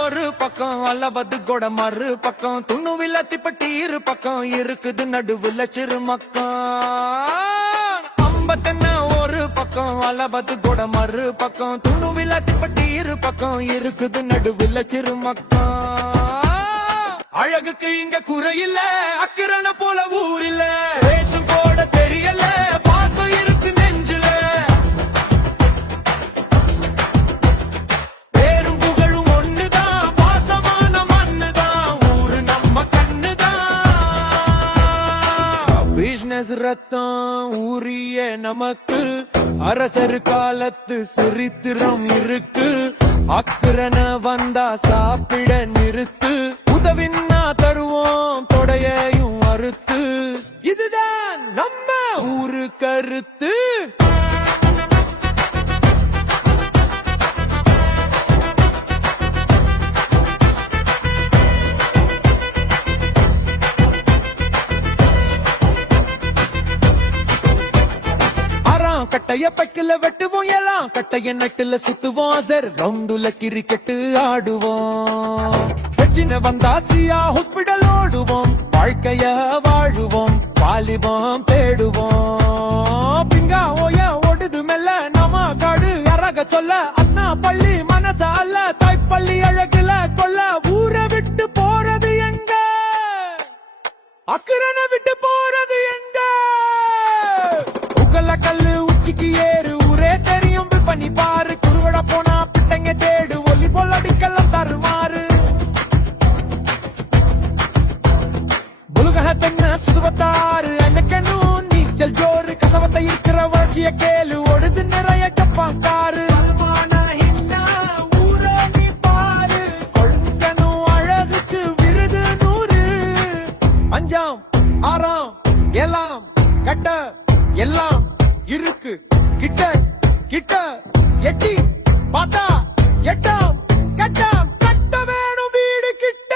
ஒரு பக்கம் அல்லவது கொட மறு பக்கம் துணுவில திப்பட்டி இரு பக்கம் இருக்குது நடுவுல சிறு மக்கம் ஒரு பக்கம் அல்லவது கொட மறு பக்கம் துணுவில திப்பட்டி இரு பக்கம் இருக்குது நடுவுல சிறு மக்கம் அழகுக்கு இங்க குறையில்ல அக்கிரண போல ஊரில்ல பேசும் கூட தெரியல பாசம் இருக்கு நெஞ்சில பேரும் புகழும் ஒண்ணுதான் பாசமான மண்ணுதான் ஊரு நம்ம கண்ணுதான் பிசினஸ் ரத்தம் ஊரிய நமக்கு அரசர் காலத்து சரித்திரம் இருக்கு அக்கிரண வந்தா சாப்பிட நிறுத்து உதவின்னா தருவோம் தொடையையும் அறுத்து இதுதான் நம்ம ஊரு கருத்து கட்டைய பக்கில வெட்டுவோம் எல்லாம் கட்டைய நட்டுல சுத்துவோம் சார் ரவுண்டுல கிரிக்கெட்டு ஆடுவோம் பிரச்சனை வந்தா சியா ஹாஸ்பிடல் ஓடுவோம் வாழ்க்கைய வாழுவோம் வாலிபம் தேடுவோம் பிங்கா ஓய ஓடுது மெல்ல நம்ம காடு அறக சொல்ல அண்ணா பள்ளி மனச அல்ல தாய்ப்பள்ளி அழகுல கொல்ல ஊரை விட்டு போறது எங்க அக்கிரணை விட்டு போறது எங்க உகல கல்லு உச்சிக்கு ஏறு ஊரே தெரியும் பண்ணி பாரு குருவட போனா பிட்டைங்க தேடு ஒலி போல் அடிக்கலாம் தருமாறு புலுகஹ தென்ன சுதுபத்தாறு அன்னைக்கணும் நீச்சல் ஜோறு கசவத்தை இருக்கிற வளர்ச்சிய கேளு ஒடுது நிறைய ஜப்பாங்காரு ஊரே நீ பாரு கொழுக்கணும் அழகுக்கு விருது 100 அஞ்சாம் ஆறாம் எல்லாம் கட்ட எல்லாம் இருக்கு கிட்ட கிட்ட எட்டி பார்த்தா எட்டாம் கட்டாம் கட்ட வேணும் வீடு கிட்ட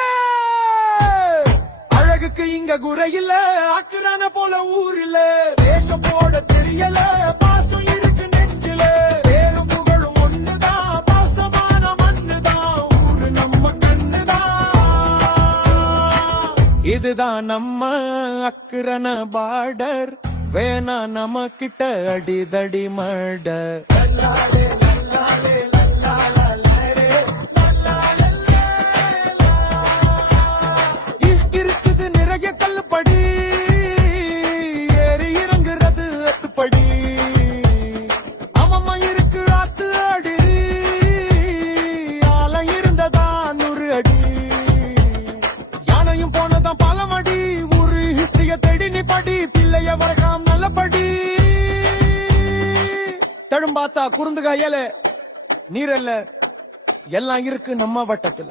அழகுக்கு இங்க குறையில அக்கிரான போல ஊரில வேஷம் போட தெரியல பாசம் இருக்கு நெஞ்சில பேரும் புகழும் ஒண்ணுதான் பாசமான மண்ணுதான் ஊரு நம்ம கண்ணுதான் இதுதான் நம்ம அக்கிரண பார்டர் வேணா நம்ம கிட்ட அடிதடி மட இருக்குது நிறைய கல்லுப்படி ஏறி இறங்குறது அத்துப்படி அம்மம்மா இருக்கு ஆத்து அடி ஆலம் இருந்ததா 100 அடி யானையும் போனதான் பலமடி ஒரு ஹிஸ்டரிய தேடி நீ படி பிள்ளைய வரகாம் நல்லபடி தடும்பாத்தா குறுந்துகா ஏல நீரல்ல எல்லாம் இருக்கு நம்ம வட்டத்துல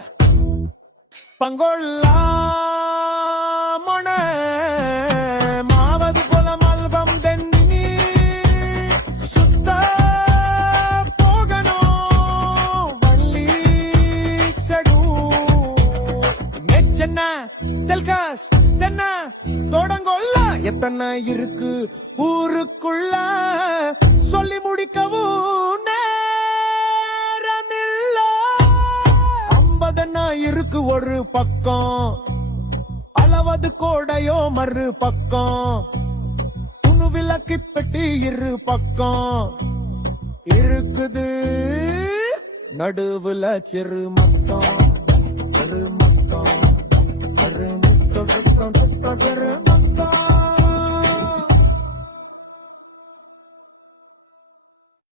பங்கொள்ளா மொன மாவது போல மல்பம் தென்னி சுத்த போகணும் வள்ளி செடு மெச்சென்ன தெல்காஷ் தென்ன தொடங்கொள்ள எத்தனை இருக்கு ஊருக்குள்ள சொல்லி முடிக்கவும் நேரமில்ல 50 இருக்கு ஒரு பக்கம் அளவது கோடையோ மறு பக்கம் துணு விளக்கு பெட்டி இரு பக்கம் இருக்குது நடுவுல சிறு மக்கம்